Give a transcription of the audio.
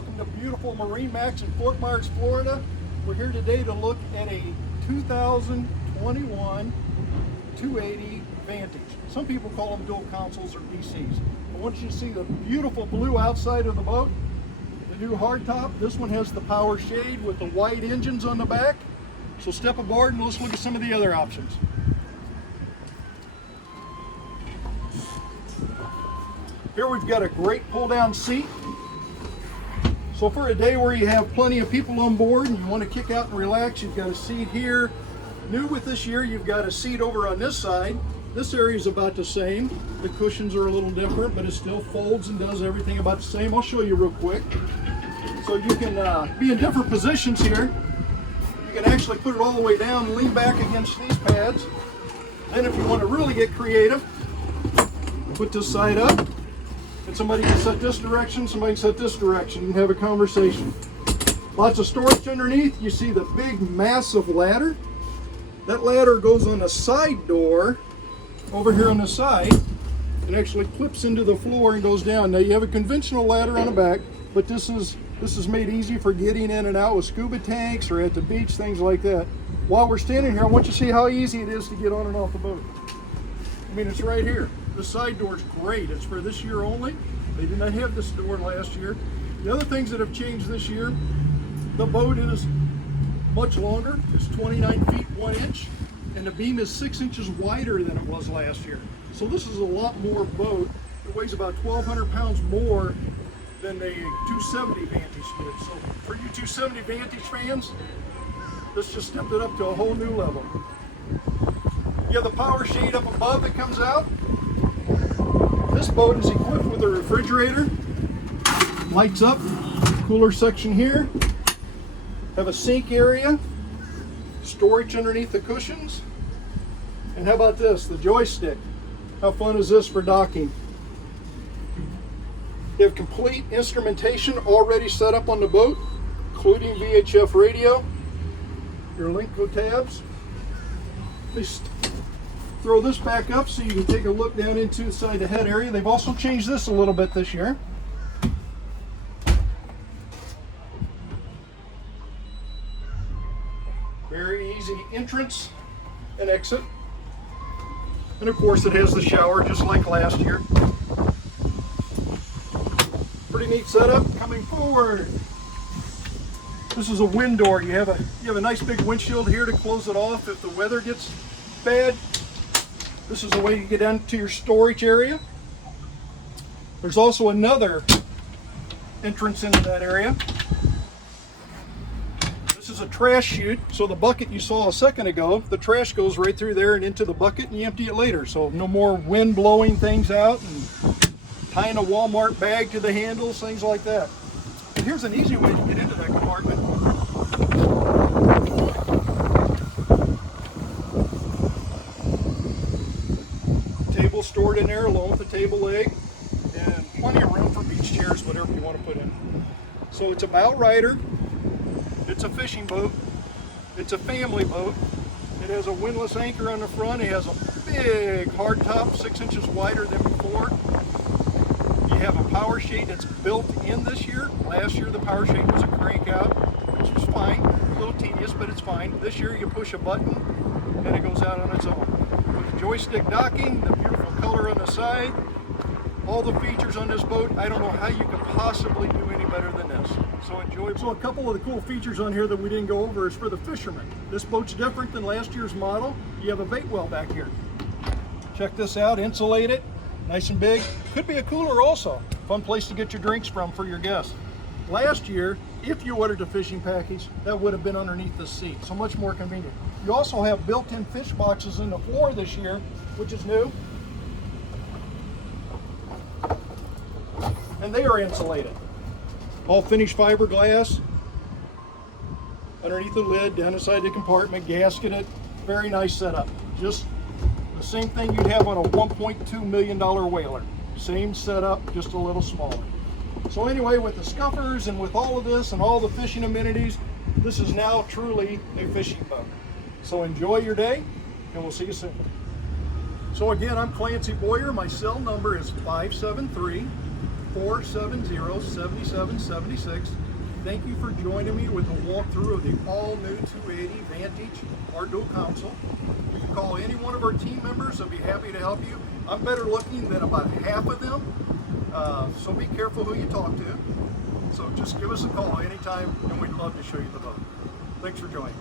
Welcome to beautiful MarineMax in Fort Myers, Florida. We're here today to look at a 2021 280 Vantage. Some people call them dual consoles or DCs. I want you to see the beautiful blue outside of the boat, the new hardtop. This one has the power shade with the white engines on the back. So step aboard and let's look at some of the other options. Here we've got a great pull-down seat. So for a day where you have plenty of people on board and you want to kick out and relax, you've got a seat here. New with this year, you've got a seat over on this side. This area is about the same. The cushions are a little different, but it still folds and does everything about the same. I'll show you real quick. So you can be in different positions here. You can actually put it all the way down and lean back against these pads. Then if you want to really get creative, put this side up. And somebody can set this direction, somebody can set this direction. You can have a conversation. Lots of storage underneath. You see the big, massive ladder. That ladder goes on the side door over here on the side and actually clips into the floor and goes down. Now you have a conventional ladder on the back, but this is made easy for getting in and out with scuba tanks or at the beach, things like that. While we're standing here, I want you to see how easy it is to get on and off the boat. I mean, it's right here. The side door is great. It's for this year only. They did not have this door last year. The other things that have changed this year, the boat is much longer. It's 29 feet 1 inch, and the beam is 6 inches wider than it was last year. So this is a lot more boat. It weighs about 1,200 pounds more than the 270 Vantage did. So for you 270 Vantage fans, this just stepped it up to a whole new level. You have the power shade up above that comes out. This boat is equipped with a refrigerator, lights up, cooler section here, have a sink area, storage underneath the cushions, and how about this, the joystick? How fun is this for docking? You have complete instrumentation already set up on the boat, including VHF radio, your Linko tabs. Just throw this back up so you can take a look down into the side of the head area. They've also changed this a little bit this year. Very easy entrance and exit. And of course it has the shower just like last year. Pretty neat setup. Coming forward, this is a wind door. You have a nice big windshield here to close it off if the weather gets bad. This is a way you get down to your storage area. There's also another entrance into that area. This is a trash chute, so the bucket you saw a second ago, the trash goes right through there and into the bucket and you empty it later. So no more wind blowing things out and tying a Walmart bag to the handles, things like that. And here's an easy way to get into that compartment. Table stored in there along with the table leg, and plenty of room for beach chairs, whatever you want to put in. So it's a bow rider, it's a fishing boat, it's a family boat. It has a windlass anchor on the front. It has a big hard top, 6 inches wider than before. You have a power shade that's built in this year. Last year the power shade was a crank out, which is fine, a little tedious, but it's fine. This year you push a button and it goes out on its own. With joystick docking, the beautiful color on the side, all the features on this boat, I don't know how you could possibly do any better than this. So enjoy. So a couple of the cool features on here that we didn't go over is for the fishermen. This boat's different than last year's model. You have a bait well back here. Check this out, insulated, nice and big. Could be a cooler also. Fun place to get your drinks from for your guests. Last year, if you ordered a fishing package, that would have been underneath the seat, so much more convenient. You also have built-in fish boxes in the floor this year, which is new. And they are insulated. All finished fiberglass. Underneath the lid, down inside the compartment, gasketed. Very nice setup. Just the same thing you'd have on a $1.2 million whaler. Same setup, just a little smaller. So anyway, with the scuppers and with all of this and all the fishing amenities, this is now truly a fishing boat. So enjoy your day, and we'll see you soon. So again, I'm Clancy Boyer. My cell number is 573 470-7776. Thank you for joining me with a walkthrough of the all-new 280 Vantage Hard Dual Console. You can call any one of our team members. They'll be happy to help you. I'm better looking than about half of them, so be careful who you talk to. So just give us a call anytime, and we'd love to show you the boat. Thanks for joining.